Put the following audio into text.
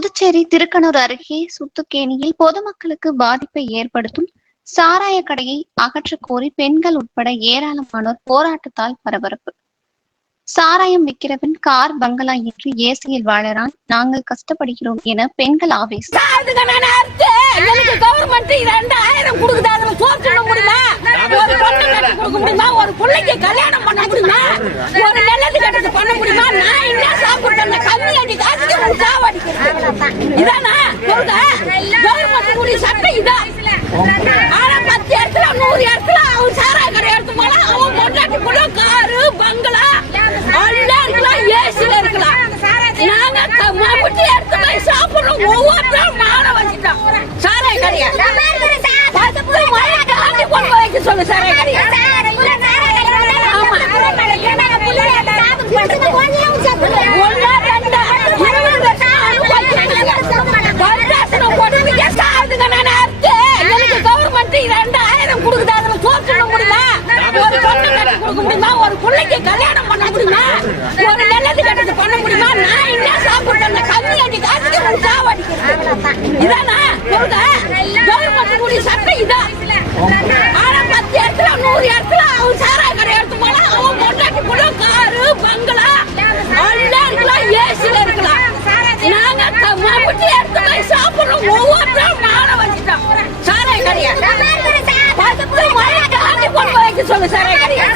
புதுச்சேரி திருக்கனூர் அருகே சுத்துக்கேணியில் பொதுமக்களுக்கு பாதிப்பை ஏற்படுத்தும் சாராய கடையை அகற்றக் கோரி பெண்கள் உட்பட ஏராளமானோர் போராட்டத்தால் பரபரப்பு. சாராயம் விற்கிறவன் கார் பங்களா என்று ஏசியில் வாழறான், நாங்கள் கஷ்டப்படுகிறோம் என பெண்கள் ஆவேசம். ஒரு பிள்ளைக்கு கல்யாணம் பண்ண முடியுமா? ஒரு நல்லது கட்டது பண்ண முடியுமா? நான் என்ன சாப்பிட்டேன்? கம்மி அடி காசுக்கு இதானா சொல்லுங்க. கவர்மெண்ட் சட்டம் இதான். ஆனா 10 இடத்துல 100 இடத்துல அவன் சாராய கடை எடுத்து போல அவன் பொண்டாட்டிக்குள்ள காரு பங்களா எல்லாம் இருக்கலாம், ஏசில இருக்கலாம். நாங்க மாப்பிட்டு எடுத்து போய் சாப்பிடுறோம். ஒவ்வொருத்தரும் மாட வச்சுட்டோம் சாராய கடையை. 10 மழை காட்டி கொண்டு வைக்க சொல்லு சாராய கடையை. ஒரு பிள்ளைக்கு கல்யாணம் பண்ண முடியுமா? ஒரு நல்லது கட்டது பண்ண முடியுமா? நான் என்ன சாப்பிட்டேன்? கம்மி அடி காசுக்கு சாவடிக்கிறேன். இதானா சொல்லுங்க. கவர்மெண்ட் சட்டம் இதான். ஆனா 10 இடத்துல 100 இடத்துல அவன் சாராய கடை எடுத்து போல அவன் பொண்டாட்டிக்குள்ள காரு பங்களா எல்லாம் இருக்கலாம், ஏசில இருக்கலாம். நாங்க மாப்பிட்டு எடுத்து போய் சாப்பிடுறோம். ஒவ்வொருத்தரும் மாட வச்சுட்டோம் சாராய கடையை. 10 மழை காட்டி கொண்டு வைக்க சொல்லு சாராய கடையை.